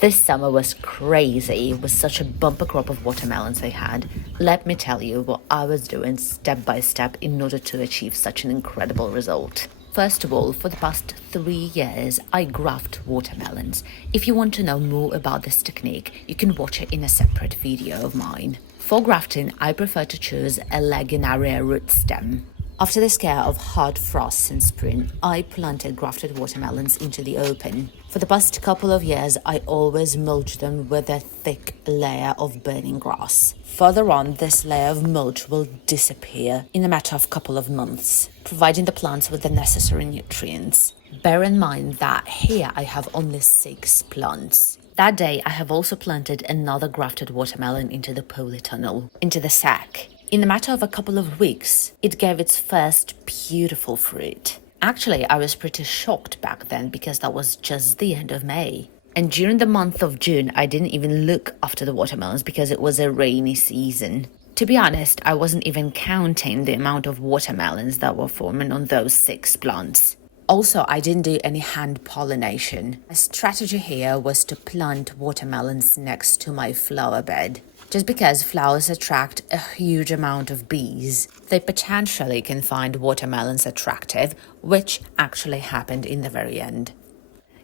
This summer was crazy with such a bumper crop of watermelons I had. Let me tell you what I was doing step by step in order to achieve such an incredible result. First of all, for the past 3 years, I graft watermelons. If you want to know more about this technique, you can watch it in a separate video of mine. For grafting, I prefer to choose a Lagenaria root stem. After the scare of hard frosts in spring, I planted grafted watermelons into the open. For the past couple of years, I always mulch them with a thick layer of burning grass. Further on, this layer of mulch will disappear in a matter of couple of months, providing the plants with the necessary nutrients. Bear in mind that here I have only 6 plants. That day, I have also planted another grafted watermelon into the polytunnel, into the sack. In a matter of a couple of weeks, it gave its first beautiful fruit. Actually, I was pretty shocked back then because that was just the end of May. And during the month of June, I didn't even look after the watermelons because it was a rainy season. To be honest, I wasn't even counting the amount of watermelons that were forming on those 6 plants. Also, I didn't do any hand pollination. My strategy here was to plant watermelons next to my flower bed. Just because flowers attract a huge amount of bees, they potentially can find watermelons attractive, which actually happened in the very end.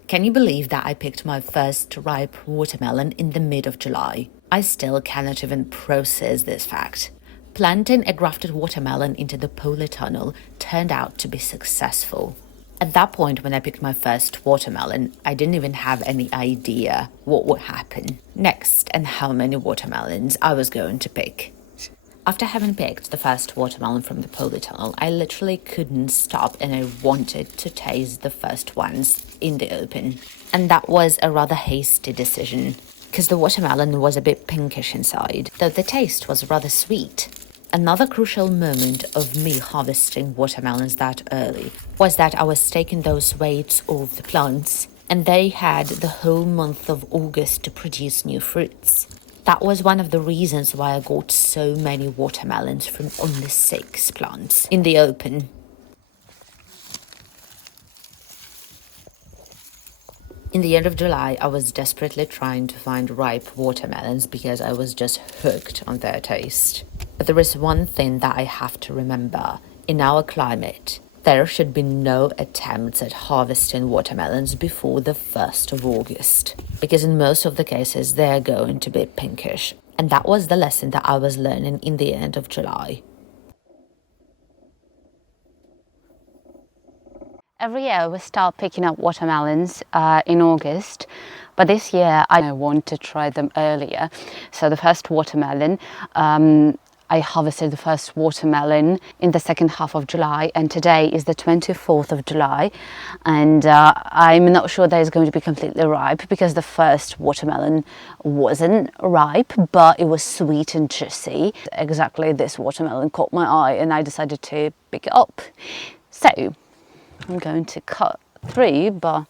Can you believe that I picked my first ripe watermelon in the mid of July? I still cannot even process this fact. Planting a grafted watermelon into the polytunnel turned out to be successful. At that point, when I picked my first watermelon, I didn't even have any idea what would happen next and how many watermelons I was going to pick. After having picked the first watermelon from the polytunnel, I literally couldn't stop and I wanted to taste the first ones in the open. And that was a rather hasty decision, because the watermelon was a bit pinkish inside, though the taste was rather sweet. Another crucial moment of me harvesting watermelons that early was that I was taking those weights off the plants and they had the whole month of August to produce new fruits. That was one of the reasons why I got so many watermelons from only 6 plants in the open. In the end of July, I was desperately trying to find ripe watermelons because I was just hooked on their taste. But there is one thing that I have to remember. In our climate, there should be no attempts at harvesting watermelons before the 1st of August, because in most of the cases, they're going to be pinkish. And that was the lesson that I was learning in the end of July. Every year we start picking up watermelons in August, but this year I want to try them earlier. So the first watermelon, I harvested the first watermelon in the second half of July, and today is the 24th of July, and I'm not sure that it's going to be completely ripe because the first watermelon wasn't ripe, but it was sweet and juicy. Exactly, this watermelon caught my eye and I decided to pick it up. So I'm going to cut 3, but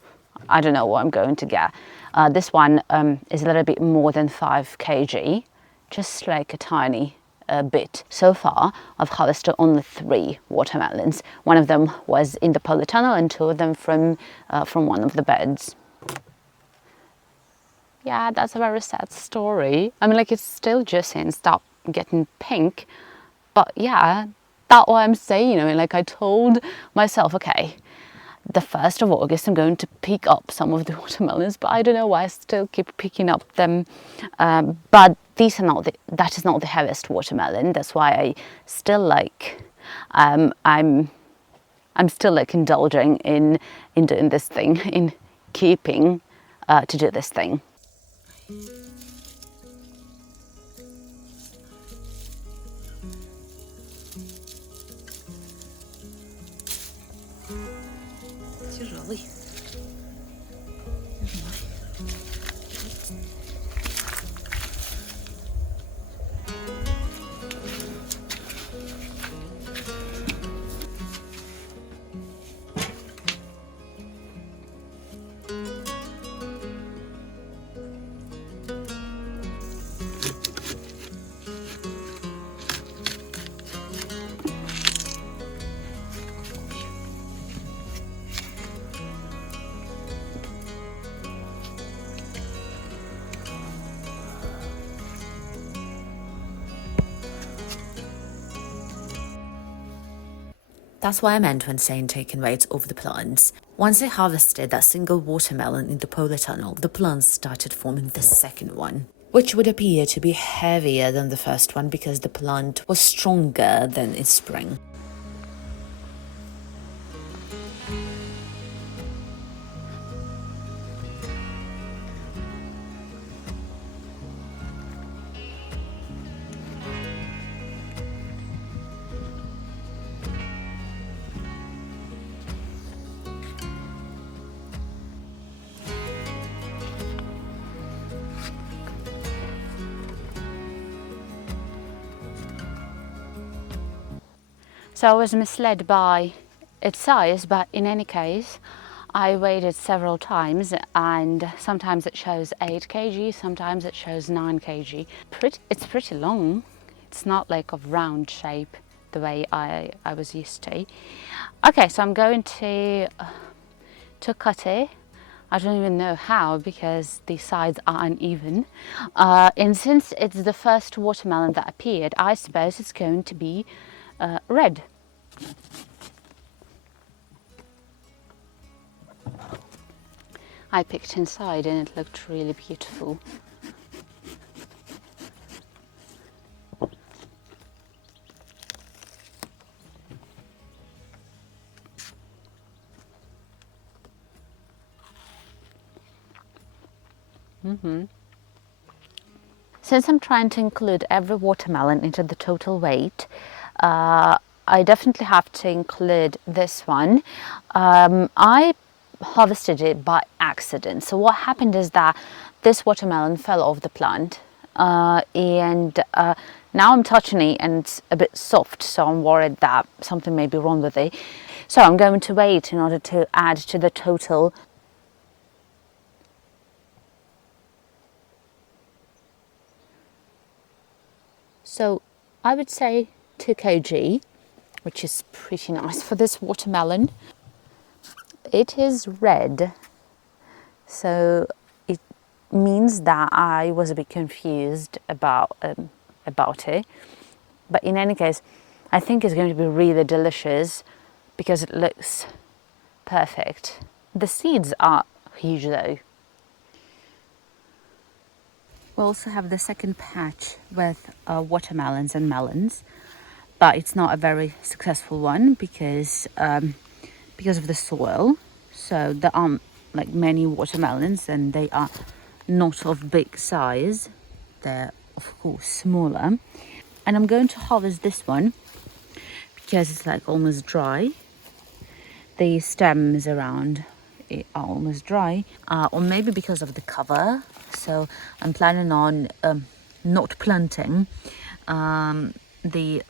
I don't know what I'm going to get. This one is a little bit more than 5 kg, just like a tiny bit. So far, I've harvested only 3 watermelons. One of them was in the polytunnel and 2 of them from one of the beds. Yeah, that's a very sad story. I mean, like, it's still juicy and stop getting pink, but yeah, that's what I'm saying. I mean, like, I told myself, okay, the 1st of August I'm going to pick up some of the watermelons, but I don't know why I still keep picking up them. But these are not that is not the heaviest watermelon. That's why I still like I'm still like indulging in doing this thing, in keeping to do this thing. Тяжелый. That's what I meant when saying taking weight over the plants. Once I harvested that single watermelon in the polar tunnel, the plants started forming the second one, which would appear to be heavier than the first one because the plant was stronger than in spring. So I was misled by its size, but in any case, I weighed it several times, and sometimes it shows 8 kg, sometimes it shows 9 kg. It's pretty long. It's not like of round shape the way I was used to. Okay, so I'm going to cut it. I don't even know how because the sides are uneven. And since it's the first watermelon that appeared, I suppose it's going to be red. I picked inside and it looked really beautiful. Since I'm trying to include every watermelon into the total weight, I definitely have to include this one. I harvested it by accident. So what happened is that this watermelon fell off the plant, and now I'm touching it and it's a bit soft, so I'm worried that something may be wrong with it. So I'm going to weigh it in order to add to the total. So I would say 2 kg, which is pretty nice for this watermelon. It is red, so it means that I was a bit confused about it. But in any case, I think it's going to be really delicious because it looks perfect. The seeds are huge though. We also have the second patch with watermelons and melons, but it's not a very successful one because of the soil. So there aren't like many watermelons and they are not of big size. They're of course smaller. And I'm going to harvest this one because it's like almost dry. The stems around it are almost dry, or maybe because of the cover. So I'm planning on not planting the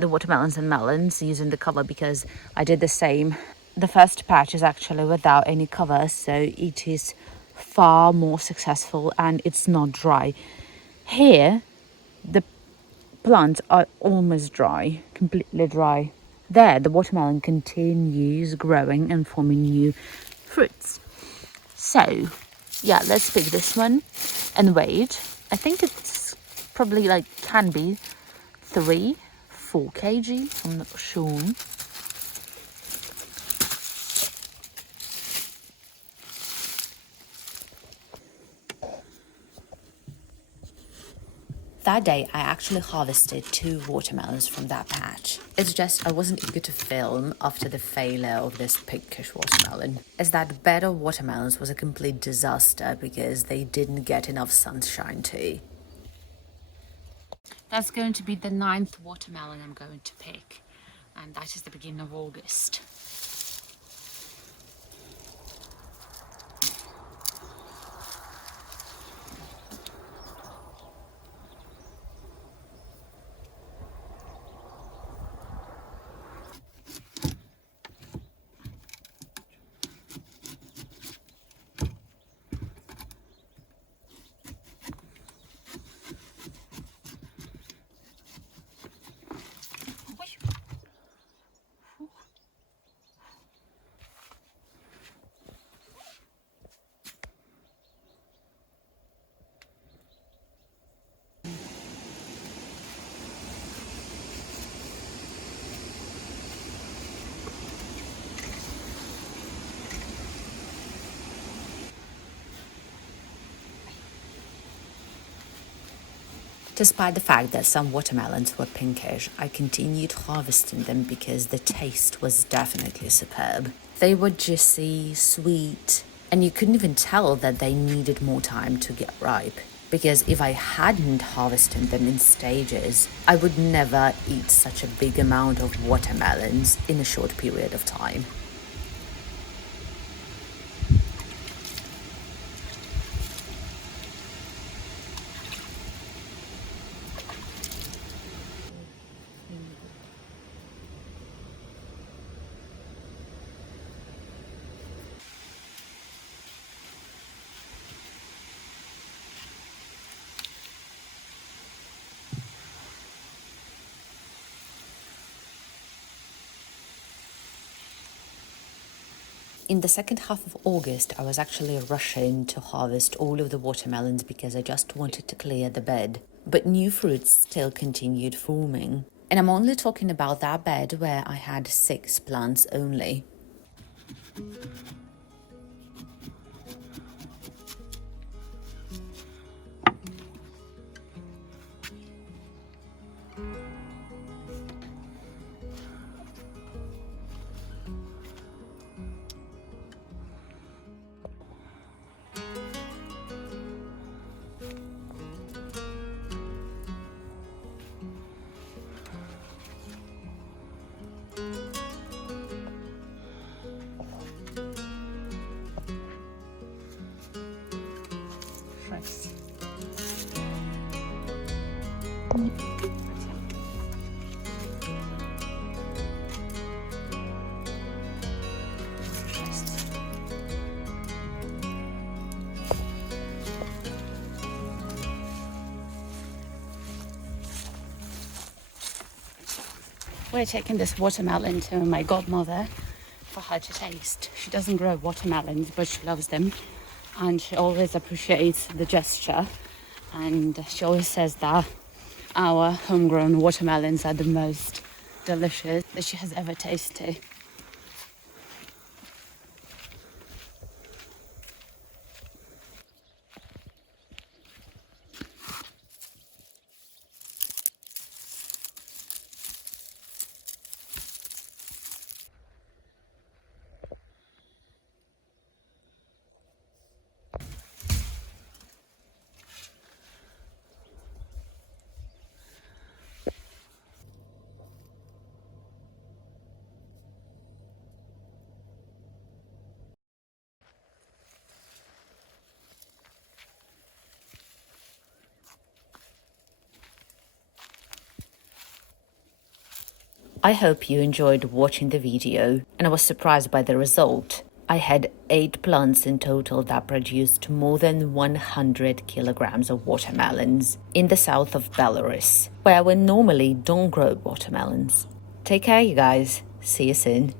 watermelons and melons using the cover because I did the same. The first patch is actually without any cover, so it is far more successful and it's not dry. Here, the plants are almost dry, completely dry. There, the watermelon continues growing and forming new fruits. So, yeah, let's pick this one and wait. I think it's probably like can be 3-4 kg. I'm not sure. That day, I actually harvested 2 watermelons from that patch. It's just I wasn't eager to film after the failure of this pinkish watermelon, as that bed of watermelons was a complete disaster because they didn't get enough sunshine too. That's going to be the 9th watermelon I'm going to pick, and that is the beginning of August. Despite the fact that some watermelons were pinkish, I continued harvesting them because the taste was definitely superb. They were juicy, sweet, and you couldn't even tell that they needed more time to get ripe. Because if I hadn't harvested them in stages, I would never eat such a big amount of watermelons in a short period of time. In the second half of August, I was actually rushing to harvest all of the watermelons because I just wanted to clear the bed. But new fruits still continued forming. And I'm only talking about that bed where I had 6 plants only. We're taking this watermelon to my godmother for her to taste. She doesn't grow watermelons, but she loves them, and she always appreciates the gesture, and she always says that our homegrown watermelons are the most delicious that she has ever tasted. I hope you enjoyed watching the video, and I was surprised by the result. I had 8 plants in total that produced more than 100 kilograms of watermelons in the south of Belarus, where we normally don't grow watermelons. Take care, you guys. See you soon.